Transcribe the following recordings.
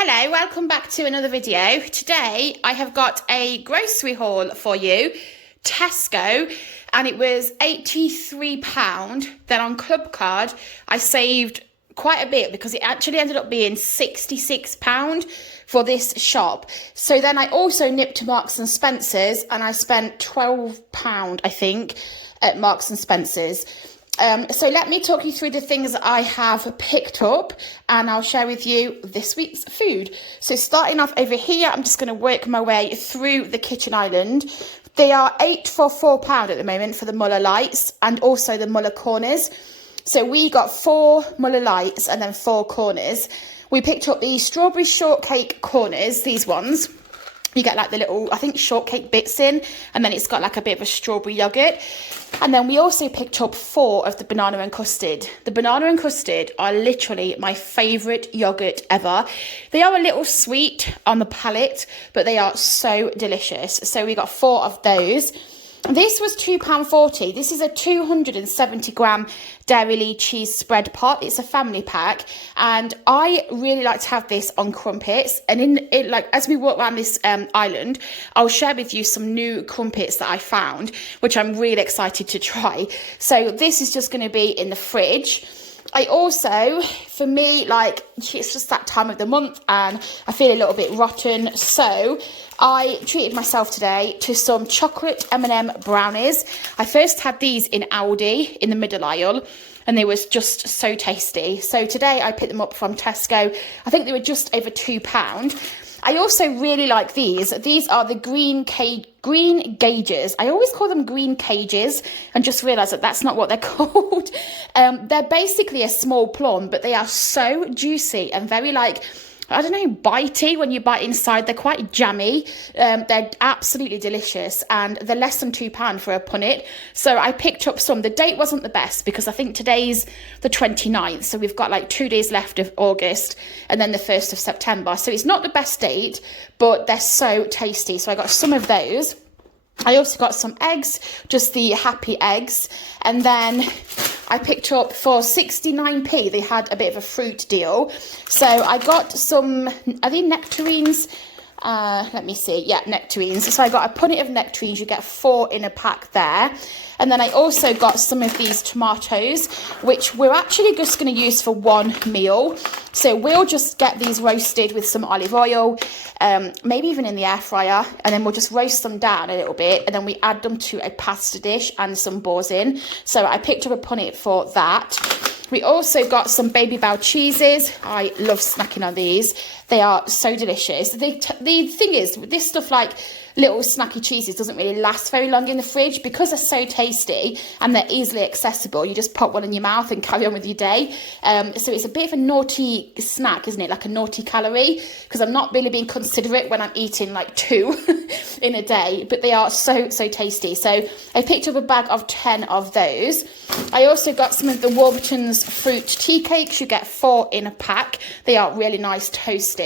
Hello, welcome back to another video. Today I have got a grocery haul for you, Tesco, and it was £83. Then on Clubcard I saved quite a bit because it actually ended up being £66 for this shop. So then I also nipped to Marks and Spencer's and I spent £12, I think, at Marks and Spencer's. So let me talk you through the things that I have picked up and I'll share with you this week's food. So starting off over here, I'm just going to work my way through the kitchen island. They are 8 for £4 at the moment for the Muller lights and also the Muller corners. So we got 4 Muller lights and then 4 corners. We picked up the strawberry shortcake corners, these ones. You get like the little, I think, shortcake bits in, and then it's got like a bit of a strawberry yoghurt. And then we also picked up 4 of the banana and custard. The banana and custard are literally my favourite yoghurt ever. They are a little sweet on the palate, but they are so delicious. So we got 4 of those. This was £2.40. This is a 270 gram Dairy cheese spread pot. It's a family pack, and I really like to have this on crumpets. And in it, like as we walk around this island, I'll share with you some new crumpets that I found, which I'm really excited to try. So this is just going to be in the fridge. I also, for me, like, it's just that time of the month and I feel a little bit rotten, so I treated myself today to some chocolate M&M brownies. I first had these in Aldi in the middle aisle and they was just so tasty. So today I picked them up from Tesco. I think they were just over £2. I also really like these. These are the green gauges. I always call them green cages and just realised that that's not what they're called. They're basically a small plum, but they are so juicy and very like, I don't know, bitey when you bite inside. They're quite jammy. They're absolutely delicious and they're less than £2 for a punnet. So I picked up some. The date wasn't the best because I think today's the 29th. So we've got like 2 days left of August and then the 1st of September. So it's not the best date, but they're so tasty. So I got some of those. I also got some eggs, just the happy eggs. And then I picked up for 69p, they had a bit of a fruit deal. So I got some, are they nectarines? Let me see, yeah, nectarines. So I got a punnet of nectarines, you get 4 in a pack there. And then I also got some of these tomatoes, which we're actually just going to use for one meal. So we'll just get these roasted with some olive oil, maybe even in the air fryer, and then we'll just roast them down a little bit, and then we add them to a pasta dish and some basil. So I picked up a punnet for that. We also got some Baby Bell cheeses. I love snacking on these. They are so delicious. The thing is, this stuff like little snacky cheeses doesn't really last very long in the fridge because they're so tasty and they're easily accessible. You just pop one in your mouth and carry on with your day. So it's a bit of a naughty snack, isn't it? Like a naughty calorie, because I'm not really being considerate when I'm eating like 2 in a day, but they are so tasty. So I picked up a bag of 10 of those. I also got some of the Warburton's fruit tea cakes. You get 4 in a pack. They are really nice toasted.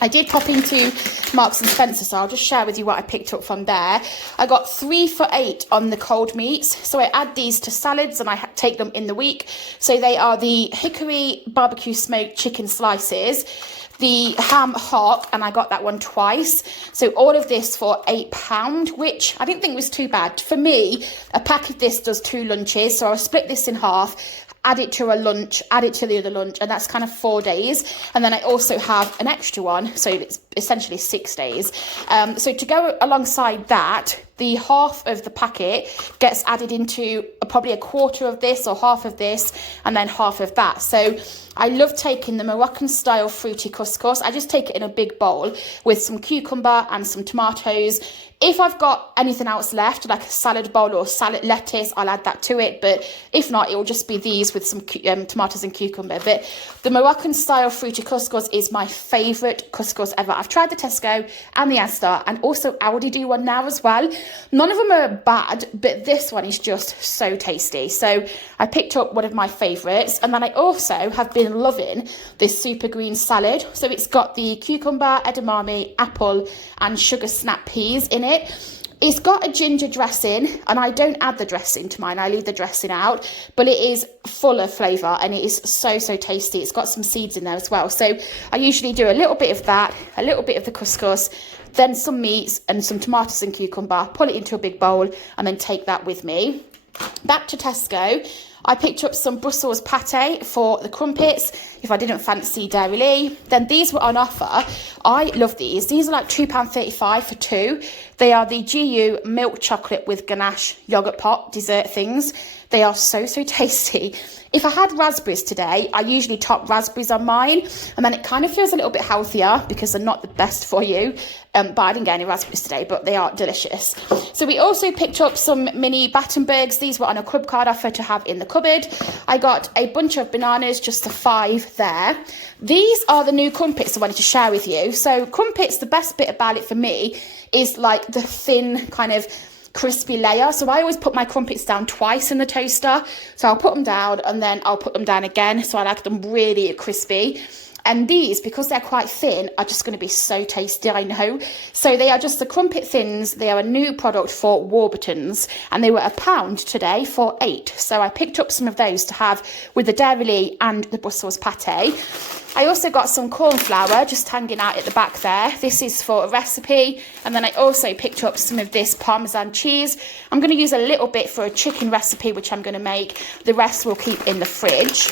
I did pop into Marks and Spencer, so I'll just share with you what I picked up from there. I got 3 for £8 on the cold meats. So I add these to salads and I take them in the week. So they are the hickory barbecue smoked chicken slices, the ham hock, and I got that one twice. So all of this for £8, which I didn't think was too bad. For me, a pack of this does 2 lunches, so I'll split this in half, add it to a lunch, add it to the other lunch, and that's kind of 4 days. And then I also have an extra one, so it's essentially 6 days. So to go alongside that, the half of the packet gets added into probably a quarter of this or half of this, and then half of that. So I love taking the Moroccan style fruity couscous. I just take it in a big bowl with some cucumber and some tomatoes. If I've got anything else left, like a salad bowl or salad lettuce, I'll add that to it. But if not, it will just be these with some tomatoes and cucumber. But the Moroccan style fruity couscous is my favourite couscous ever. I've tried the Tesco and the Asda, and also Aldi do one now as well. None of them are bad, but this one is just so tasty. So I picked up one of my favourites. And then I also have been loving this super green salad. So it's got the cucumber, edamame, apple and sugar snap peas in it. It's got a ginger dressing, and I don't add the dressing to mine. I leave the dressing out, but it is full of flavour and it is so tasty. It's got some seeds in there as well. So I usually do a little bit of that, a little bit of the couscous, then some meats and some tomatoes and cucumber, pull it into a big bowl and then take that with me. Back to Tesco. I picked up some Brussels pate for the crumpets if I didn't fancy dairy. Then these were on offer. I love these. These are like £2.35 for two. They are the GU milk chocolate with ganache yogurt pot dessert things. They are so tasty. If I had raspberries today, I usually top raspberries on mine, and then it kind of feels a little bit healthier because they're not the best for you. But I didn't get any raspberries today, but they are delicious. So we also picked up some mini Battenbergs. These were on a Clubcard offer to have in the cupboard. I got a bunch of bananas, just the 5 there. These are the new crumpets I wanted to share with you. So crumpets, the best bit about it for me is like the thin kind of crispy layer. So I always put my crumpets down twice in the toaster. So I'll put them down and then I'll put them down again. So I like them really crispy. And these, because they're quite thin, are just going to be so tasty, I know. So they are just the crumpet thins. They are a new product for Warburtons, and they were £1 today for 8. So I picked up some of those to have with the dairy and the Brussels pate. I also got some corn flour just hanging out at the back there. This is for a recipe. And then I also picked up some of this Parmesan cheese. I'm going to use a little bit for a chicken recipe, which I'm going to make. The rest we'll keep in the fridge.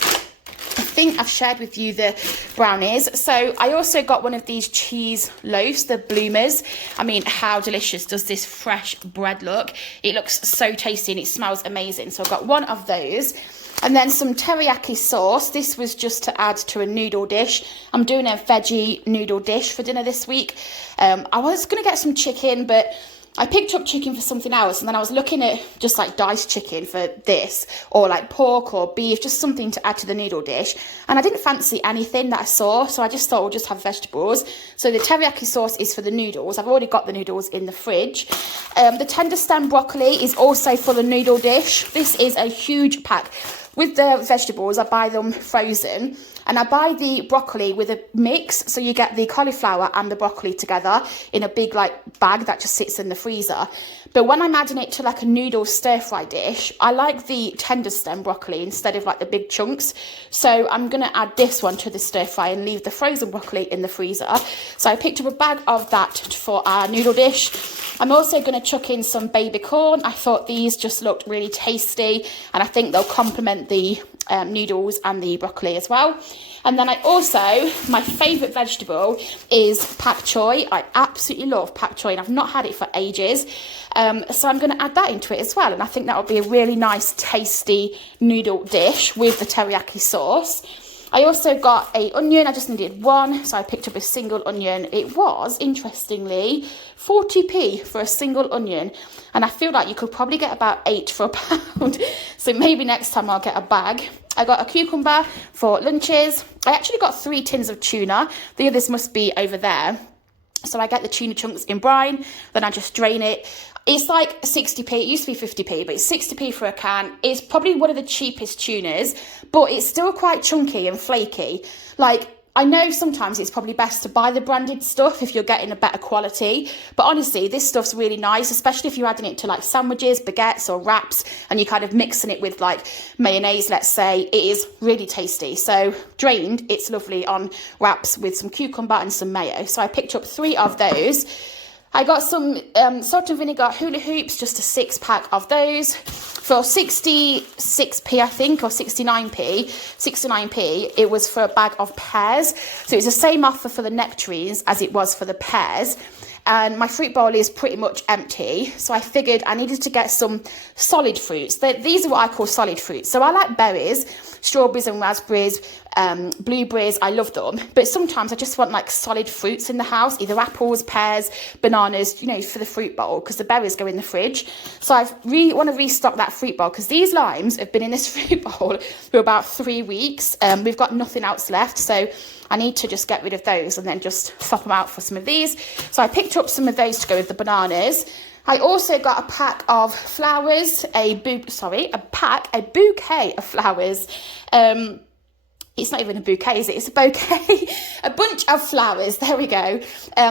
I think I've shared with you the brownies. So I also got one of these cheese loaves, the bloomers. I mean, how delicious does this fresh bread look? It looks so tasty and it smells amazing. So I got one of those. And then some teriyaki sauce. This was just to add to a noodle dish. I'm doing a veggie noodle dish for dinner this week. I was going to get some chicken, but I picked up chicken for something else, and then I was looking at just like diced chicken for this, or like pork or beef, just something to add to the noodle dish. And I didn't fancy anything that I saw, so I just thought we'll just have vegetables. So the teriyaki sauce is for the noodles. I've already got the noodles in the fridge. The tender stem broccoli is also for the noodle dish. This is a huge pack. With the vegetables, I buy them frozen. And I buy the broccoli with a mix, so you get the cauliflower and the broccoli together in a big like bag that just sits in the freezer. But when I'm adding it to like a noodle stir-fry dish, I like the tender stem broccoli instead of like the big chunks. So I'm going to add this one to the stir-fry and leave the frozen broccoli in the freezer. So I picked up a bag of that for our noodle dish. I'm also going to chuck in some baby corn. I thought these just looked really tasty, and I think they'll complement the noodles and the broccoli as well. And then I also, my favourite vegetable is pak choy. I absolutely love pak choy, and I've not had it for ages. So I'm going to add that into it as well. And I think that would be a really nice, tasty noodle dish with the teriyaki sauce. I also got an onion. I just needed one, so I picked up a single onion. It was, interestingly, 40p for a single onion. And I feel like you could probably get about 8 for £1. So maybe next time I'll get a bag. I got a cucumber for lunches. I actually got 3 tins of tuna. The others must be over there. So I get the tuna chunks in brine, then I just drain it. It's like 60p. It used to be 50p, but it's 60p for a can. It's probably one of the cheapest tunas, but it's still quite chunky and flaky. Like, I know sometimes it's probably best to buy the branded stuff if you're getting a better quality, but honestly, this stuff's really nice, especially if you're adding it to like sandwiches, baguettes or wraps, and you're kind of mixing it with like mayonnaise, let's say. It is really tasty. So drained, it's lovely on wraps with some cucumber and some mayo. So I picked up 3 of those. I got some salt and vinegar hula hoops, just a 6-pack of those for 66p, I think, or 69p. 69p, it was for a bag of pears. So it's the same offer for the nectarines as it was for the pears. And my fruit bowl is pretty much empty. So I figured I needed to get some solid fruits. These are what I call solid fruits. So I like berries, strawberries and raspberries, blueberries. I love them. But sometimes I just want like solid fruits in the house, either apples, pears, bananas, you know, for the fruit bowl, because the berries go in the fridge. So I really want to restock that fruit bowl, because these limes have been in this fruit bowl for about 3 weeks. We've got nothing else left. So I need to just get rid of those and then just swap them out for some of these. So I picked up some of those to go with the bananas. I also got a pack of flowers, a bouquet of flowers. it's not even a bouquet, is it? It's a bouquet, a bunch of flowers. There we go.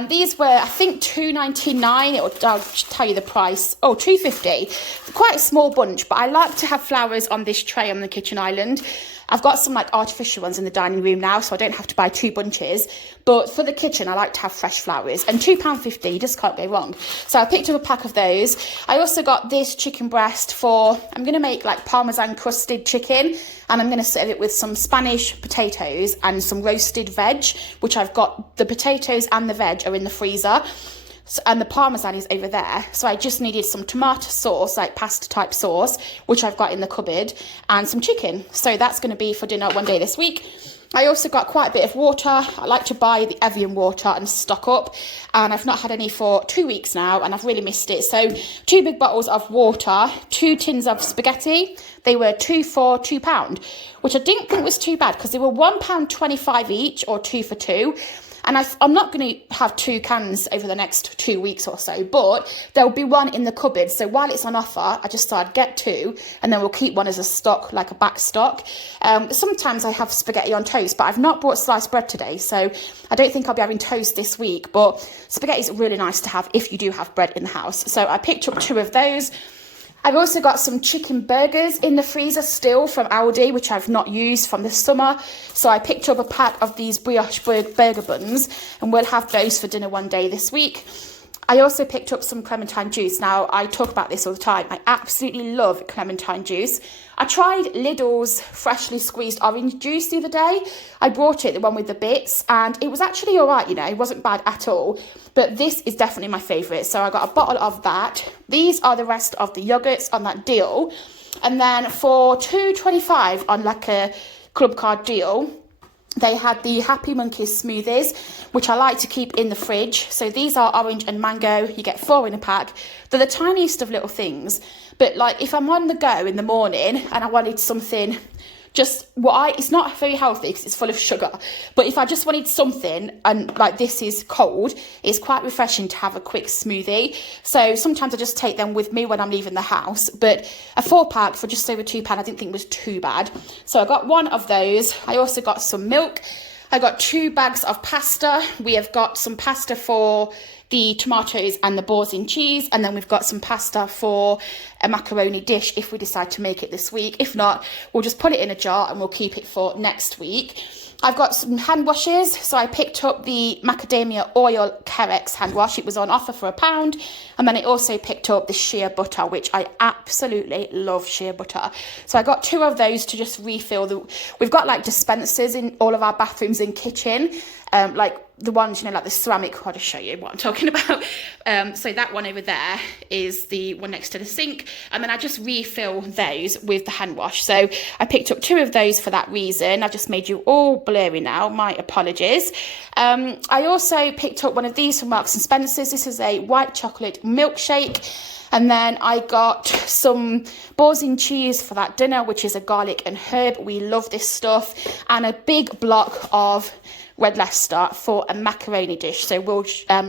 These were, I think, $2.99. I'll tell you the price. Oh, $2.50. Quite a small bunch, but I like to have flowers on this tray on the kitchen island. I've got some like artificial ones in the dining room now, so I don't have to buy 2 bunches. But for the kitchen, I like to have fresh flowers. And £2.50, you just can't go wrong. So I picked up a pack of those. I also got this chicken breast for, I'm going to make like Parmesan crusted chicken. And I'm going to serve it with some Spanish potatoes and some roasted veg, which I've got, the potatoes and the veg are in the freezer. So, and the Parmesan is over there. So I just needed some tomato sauce, like pasta type sauce, which I've got in the cupboard, and some chicken. So that's going to be for dinner one day this week. I also got quite a bit of water. I like to buy the Evian water and stock up. And I've not had any for 2 weeks now, and I've really missed it. So 2 big bottles of water, 2 tins of spaghetti. They were 2 for £2, which I didn't think was too bad because they were £1.25 each, or 2 for 2. And I'm not going to have 2 cans over the next 2 weeks or so, but there'll be one in the cupboard. So while it's on offer, I just thought I'd get 2, and then we'll keep one as a stock, like a back stock. Sometimes I have spaghetti on toast, but I've not bought sliced bread today, so I don't think I'll be having toast this week. But spaghetti is really nice to have if you do have bread in the house. So I picked up 2 of those. I've also got some chicken burgers in the freezer still from Aldi, which I've not used from the summer. So I picked up a pack of these brioche burger buns, and we'll have those for dinner one day this week. I also picked up some clementine juice. Now, I talk about this all the time. I absolutely love clementine juice. I tried Lidl's freshly squeezed orange juice the other day. I brought it, the one with the bits, and it was actually all right, you know. It wasn't bad at all. But this is definitely my favourite. So I got a bottle of that. These are the rest of the yogurts on that deal. And then for $2.25 on like a Clubcard deal, they had the Happy Monkeys smoothies, which I like to keep in the fridge. So these are orange and mango. You get 4 in a pack. They're the tiniest of little things. But like if I'm on the go in the morning and I wanted something, just it's not very healthy because it's full of sugar. But if I just wanted something, and like this is cold, it's quite refreshing to have a quick smoothie. So sometimes I just take them with me when I'm leaving the house. But a 4-pack for just over £2, I didn't think was too bad. So I got 1 of those. I also got some milk. I got 2 bags of pasta. We have got some pasta for the tomatoes and the balls in cheese, and then we've got some pasta for a macaroni dish if we decide to make it this week. If not, we'll just put it in a jar and we'll keep it for next week. I've got some hand washes, so I picked up the macadamia oil Carex hand wash. It was on offer for £1, and then I also picked up the shea butter, which I absolutely love shea butter. So I got 2 of those to just refill we've got like dispensers in all of our bathrooms and kitchen, like the ones, you know, like the ceramic. I'll just show you what I'm talking about. So that one over there is the one next to the sink, and then I just refill those with the hand wash. So I picked up 2 of those for that reason. I've just made you all blurry now, my apologies. I also picked up one of these from Marks and Spencer's. This is a white chocolate milkshake. And then I got some balls in cheese for that dinner, which is a garlic and herb. We love this stuff. And a big block of red Leicester for a macaroni dish. So we'll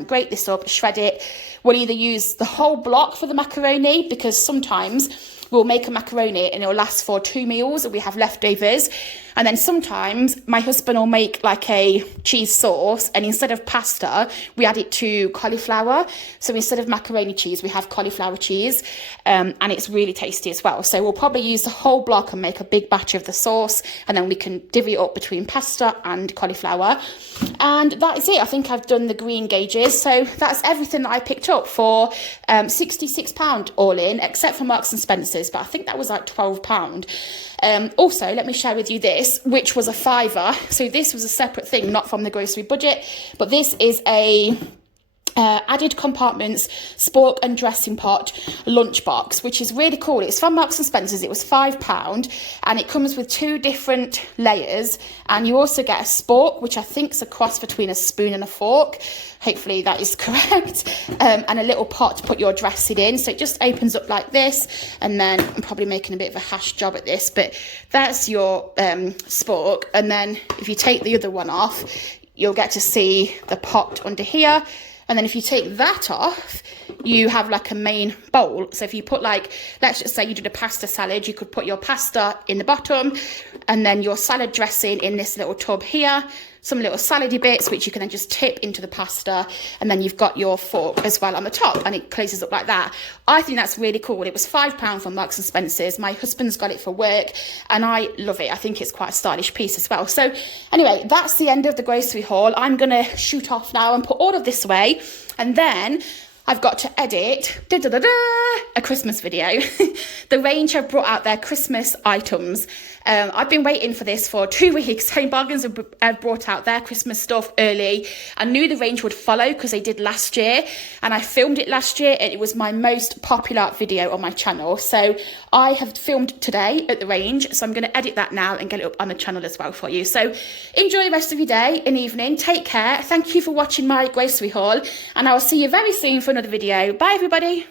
grate this up, shred it. We'll either use the whole block for the macaroni, because sometimes we'll make a macaroni and it'll last for 2 meals and we have leftovers. And then sometimes my husband will make like a cheese sauce, and instead of pasta, we add it to cauliflower. So instead of macaroni cheese, we have cauliflower cheese, and it's really tasty as well. So we'll probably use the whole block and make a big batch of the sauce, and then we can divvy it up between pasta and cauliflower. And that is it. I think I've done the green gauges. So that's everything that I picked up for £66 all in, except for Marks and Spencer's, but I think that was like £12. Also, let me share with you this, which was a £5. So this was a separate thing, not from the grocery budget, but this is a added compartments spork and dressing pot lunchbox, which is really cool. It's from Marks and Spencer's. It was £5, and it comes with 2 different layers, and you also get a spork, which I think is a cross between a spoon and a fork. Hopefully that is correct. And a little pot to put your dressing in. So it just opens up like this, and then I'm probably making a bit of a hash job at this, but that's your spork. And then if you take the other one off, you'll get to see the pot under here. And then if you take that off, you have like a main bowl. So if you put like, let's just say you did a pasta salad, you could put your pasta in the bottom and then your salad dressing in this little tub here, some little salady bits, which you can then just tip into the pasta, and then you've got your fork as well on the top, and it closes up like that. I think that's really cool. It was £5 from Marks and Spencer's. My husband's got it for work, and I love it. I think it's quite a stylish piece as well. So anyway, that's the end of the grocery haul. I'm going to shoot off now and put all of this away, and then I've got to edit a Christmas video. The range have brought out their Christmas items. I've been waiting for this for 2 weeks. Home Bargains have brought out their Christmas stuff early. I knew the range would follow because they did last year, and I filmed it last year, and it was my most popular video on my channel. So I have filmed today at the range, so I'm going to edit that now and get it up on the channel as well for you. So enjoy the rest of your day and evening. Take care. Thank you for watching my grocery haul, and I will see you very soon for another video. Bye everybody.